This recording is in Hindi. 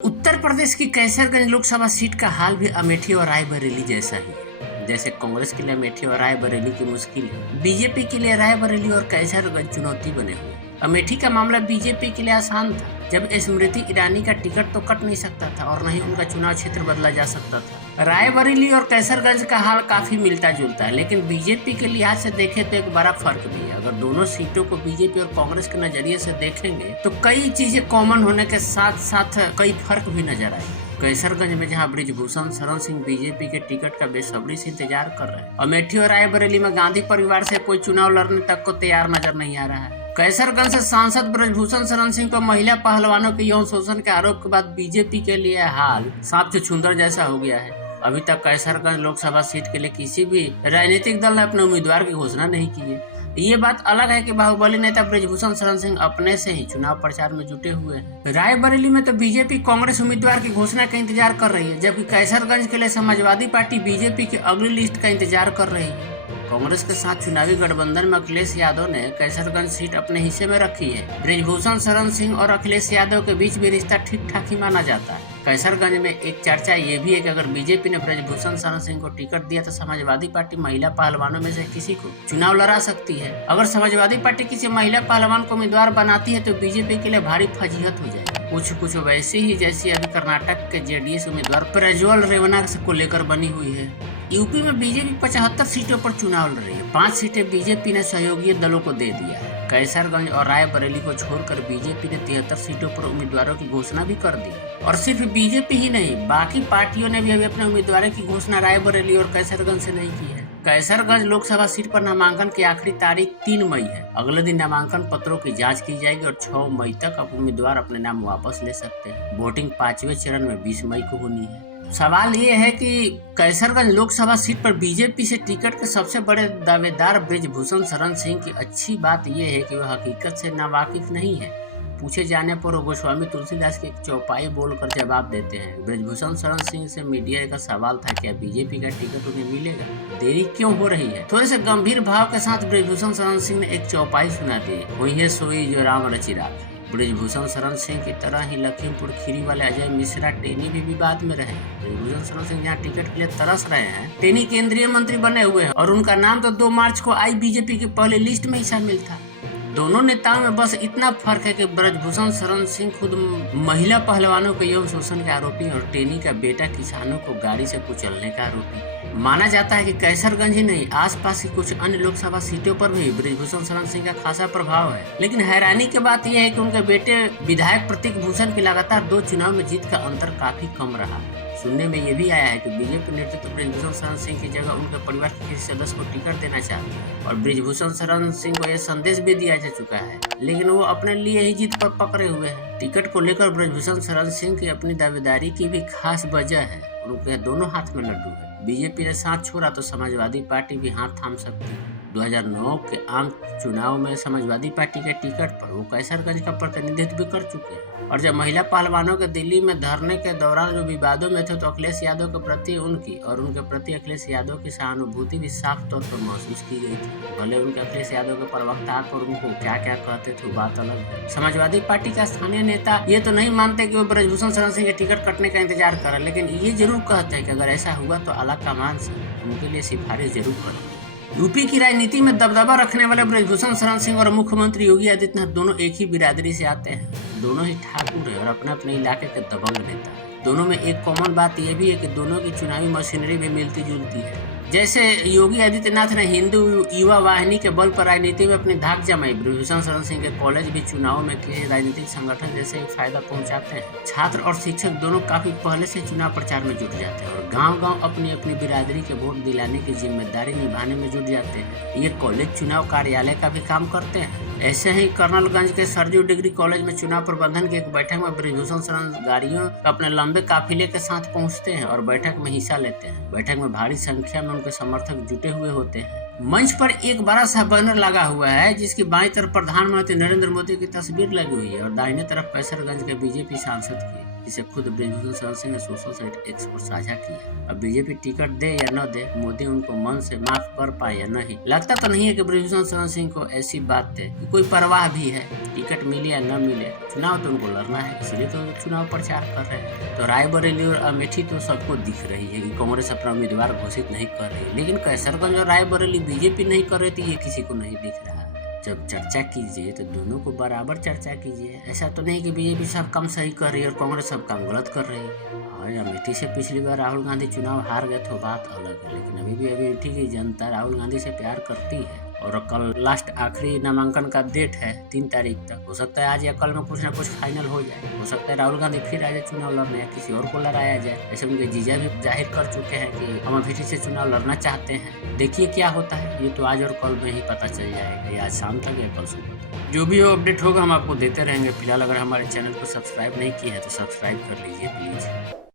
उत्तर प्रदेश की कैसरगंज लोकसभा सीट का हाल भी अमेठी और रायबरेली जैसा ही है। जैसे कांग्रेस के लिए अमेठी और रायबरेली की मुश्किल है, बीजेपी के लिए रायबरेली और कैसरगंज चुनौती बने हुए। अमेठी का मामला बीजेपी के लिए आसान था, जब स्मृति ईरानी का टिकट तो कट नहीं सकता था और न ही उनका चुनाव क्षेत्र बदला जा सकता था। रायबरेली और कैसरगंज का हाल काफी मिलता जुलता है, लेकिन बीजेपी के लिहाज से देखें तो एक बड़ा फर्क भी है। अगर दोनों सीटों को बीजेपी और कांग्रेस के नजरिए से देखेंगे तो कई चीजें कॉमन होने के साथ साथ कई फर्क भी नजर आए। कैसरगंज में जहां ब्रिजभूषण शरण सिंह बीजेपी के टिकट का बेसब्री से इंतजार कर रहे हैं, अमेठी और रायबरेली में गांधी परिवार से कोई चुनाव लड़ने तक को तैयार नजर नहीं आ रहा है। कैसरगंज से सांसद ब्रिजभूषण शरण सिंह को महिला पहलवानों के यौन शोषण के आरोप के बाद बीजेपी के लिए हाल सांप छुछुंदर जैसा हो गया है। अभी तक कैसरगंज लोकसभा सीट के लिए किसी भी राजनीतिक दल ने अपने उम्मीदवार की घोषणा नहीं की है। ये बात अलग है कि बाहुबली नेता ब्रिजभूषण शरण सिंह अपने से ही चुनाव प्रचार में जुटे हुए हैं। रायबरेली में तो बीजेपी कांग्रेस उम्मीदवार की घोषणा का इंतजार कर रही है, जबकि कैसरगंज के लिए समाजवादी पार्टी बीजेपी की अगली लिस्ट का इंतजार कर रही है। कांग्रेस के साथ चुनावी गठबंधन में अखिलेश यादव ने कैसरगंज सीट अपने हिस्से में रखी है। ब्रिजभूषण शरण सिंह और अखिलेश यादव के बीच भी रिश्ता ठीक ठाक ही माना जाता है। कैसरगंज में एक चर्चा ये भी है कि अगर बीजेपी ने ब्रिजभूषण शरण सिंह को टिकट दिया तो समाजवादी पार्टी महिला पहलवानों में से किसी को चुनाव लड़ा सकती है। अगर समाजवादी पार्टी किसी महिला पहलवान को उम्मीदवार बनाती है तो बीजेपी के लिए भारी फजीहत हो जाएगी। कुछ वैसी ही जैसी अभी कर्नाटक के जेडीएस उम्मीदवार प्रज्वल रेवन्ना को लेकर बनी हुई है। यूपी में बीजेपी 75 सीटों पर चुनाव लड़ रही है। 5 सीटें बीजेपी ने सहयोगी दलों को दे दिया है। कैसरगंज और रायबरेली को छोड़कर बीजेपी ने 73 सीटों पर उम्मीदवारों की घोषणा भी कर दी। और सिर्फ बीजेपी ही नहीं, बाकी पार्टियों ने भी अभी अपने उम्मीदवारों की घोषणा रायबरेली और कैसरगंज से नहीं की है। कैसरगंज लोकसभा सीट पर नामांकन की आखिरी तारीख 3 मई है। अगले दिन नामांकन पत्रों की जांच की जाएगी और 6 मई तक अब उम्मीदवार अपने नाम वापस ले सकते हैं। वोटिंग 5वें चरण में 20 मई को होनी है। सवाल ये है कि कैसरगंज लोकसभा सीट पर बीजेपी से टिकट के सबसे बड़े दावेदार ब्रिजभूषण शरण सिंह की अच्छी बात यह है कि वह हकीकत से नावाकिफ नहीं है। पूछे जाने पर वो गोस्वामी तुलसीदास के एक चौपाई बोलकर जवाब देते हैं। ब्रिजभूषण शरण सिंह से मीडिया का सवाल था, क्या बीजेपी का टिकट उन्हें मिलेगा, देरी क्यों हो रही है। थोड़े से गंभीर भाव के साथ ब्रिजभूषण शरण सिंह ने एक चौपाई सुना दी, वही है सोई जो राम रचि राख। ब्रिजभूषण शरण सिंह की तरह ही लखीमपुर खीरी वाले अजय मिश्रा टेनी भी विवाद में रहे। ब्रिजभूषण शरण सिंह जहाँ टिकट के लिए तरस रहे हैं, टेनी केंद्रीय मंत्री बने हुए हैं और उनका नाम तो 2 मार्च को आई बीजेपी की पहली लिस्ट में ही शामिल था। दोनों नेताओं में बस इतना फर्क है कि ब्रिजभूषण शरण सिंह खुद महिला पहलवानों के यौन शोषण के आरोपी और टेनी का बेटा किसानों को गाड़ी से कुचलने का आरोपी। माना जाता है कि कैसरगंज ही नहीं, आसपास की कुछ अन्य लोकसभा सीटों पर भी ब्रिजभूषण शरण सिंह का खासा प्रभाव है। लेकिन हैरानी की बात यह है कि उनके बेटे विधायक प्रतीक भूषण की लगातार 2 चुनाव में जीत का अंतर काफी कम रहा। सुनने में ये भी आया है कि बीजेपी नेतृत्व ब्रिजभूषण शरण सिंह की जगह उनके परिवार के किसी सदस्य को टिकट देना चाहती है और ब्रिजभूषण शरण सिंह को यह संदेश भी दिया जा चुका है, लेकिन वो अपने लिए ही जीत पर पकड़े हुए हैं। टिकट को लेकर ब्रिजभूषण शरण सिंह की अपनी दावेदारी की भी खास वजह है, उनके दोनों हाथ में लड्डू है। बीजेपी ने साथ छोड़ा तो समाजवादी पार्टी भी हाथ थाम सकती है। 2009 के आम चुनाव में समाजवादी पार्टी के टिकट पर वो कैसरगंज का प्रतिनिधित्व भी कर चुके हैं। और जब महिला पहलवानों के दिल्ली में धरने के दौरान जो विवादों में थे तो अखिलेश यादव के प्रति उनकी और उनके प्रति अखिलेश यादव की सहानुभूति भी साफ तौर पर महसूस की गई थी। भले उनके अखिलेश यादव के प्रवक्ता आकर उनको क्या क्या कहते थे बात अलग है। समाजवादी पार्टी का स्थानीय नेता ये तो नहीं मानते कि वो ब्रिजभूषण शरण सिंह के टिकट कटने का इंतजार कर रहे, लेकिन ये जरूर कहते हैं कि अगर ऐसा हुआ तो आला कमान से उनके लिए सिफारिश जरूर करेंगे। यूपी की राजनीति में दबदबा रखने वाले ब्रिजभूषण शरण सिंह और मुख्यमंत्री योगी आदित्यनाथ दोनों एक ही बिरादरी से आते हैं। दोनों ही ठाकुर है और अपने अपने इलाके के दबंग नेता है। दोनों में एक कॉमन बात यह भी है कि दोनों की चुनावी मशीनरी भी मिलती जुलती है। जैसे योगी आदित्यनाथ ने हिंदू युवा वाहिनी के बल पर राजनीति में अपनी धाक जमाई, ब्रिजभूषण शरण सिंह के कॉलेज भी चुनाव में किसी राजनीतिक संगठन जैसे फायदा पहुंचाते हैं। छात्र और शिक्षक दोनों काफी पहले से चुनाव प्रचार में जुट जाते हैं और गांव-गांव अपनी अपनी बिरादरी के वोट दिलाने की जिम्मेदारी निभाने में जुट जाते हैं। ये कॉलेज चुनाव कार्यालय का भी काम करते हैं। ऐसे ही कर्नलगंज के सरजू डिग्री कॉलेज में चुनाव प्रबंधन की एक बैठक में ब्रिजभूषण शरण गाड़ियों अपने लंबे काफिले के साथ पहुंचते हैं और बैठक में हिस्सा लेते हैं। बैठक में भारी संख्या में उनके समर्थक जुटे हुए होते हैं। मंच पर एक बड़ा सा बैनर लगा हुआ है जिसकी बाईं तरफ प्रधानमंत्री नरेंद्र मोदी की तस्वीर लगी हुई है और दाहिने तरफ कैसरगंज के बीजेपी सांसद की। जिसे खुद ब्रजभूषण शरण सिंह ने सोशल साइट एक्स पर साझा किया। अब बीजेपी टिकट दे या न दे, मोदी उनको मन से माफ कर पाए या नहीं, लगता तो नहीं है कि ब्रजभूषण शरण सिंह को ऐसी बात है कि कोई परवाह भी है। टिकट मिले या न मिले, चुनाव तो उनको लड़ना है, इसलिए तो चुनाव प्रचार कर रहे हैं। तो रायबरेली और अमेठी तो सबको दिख रही है कि कांग्रेस अपना उम्मीदवार घोषित नहीं कर रही, लेकिन कैसरगंज और रायबरेली बीजेपी नहीं कर रही थी, ये किसी को नहीं दिख रहा। जब चर्चा कीजिए तो दोनों को बराबर चर्चा कीजिए। ऐसा तो नहीं कि बीजेपी सब काम सही कर रही है और कांग्रेस सब काम गलत कर रही है। और अमेठी से पिछली बार राहुल गांधी चुनाव हार गए तो बात अलग है, लेकिन अभी भी अमेठी की जनता राहुल गांधी से प्यार करती है। और कल लास्ट आखिरी नामांकन का डेट है 3 तारीख तक। हो सकता है आज या कल में कुछ ना कुछ फाइनल हो जाए। हो सकता है राहुल गांधी फिर आ जाए चुनाव लड़ने या किसी और को लड़ाया जाए। ऐसे उनके जीजा भी जाहिर कर चुके हैं कि हम अमेठी से चुनाव लड़ना चाहते हैं। देखिए क्या होता है, ये तो आज और कल में ही पता चल जाएगा, या आज शाम तक या कल सुबह। जो भी अपडेट होगा हम आपको देते रहेंगे। फिलहाल अगर हमारे चैनल को सब्सक्राइब नहीं किए हैं तो सब्सक्राइब कर लीजिए प्लीज।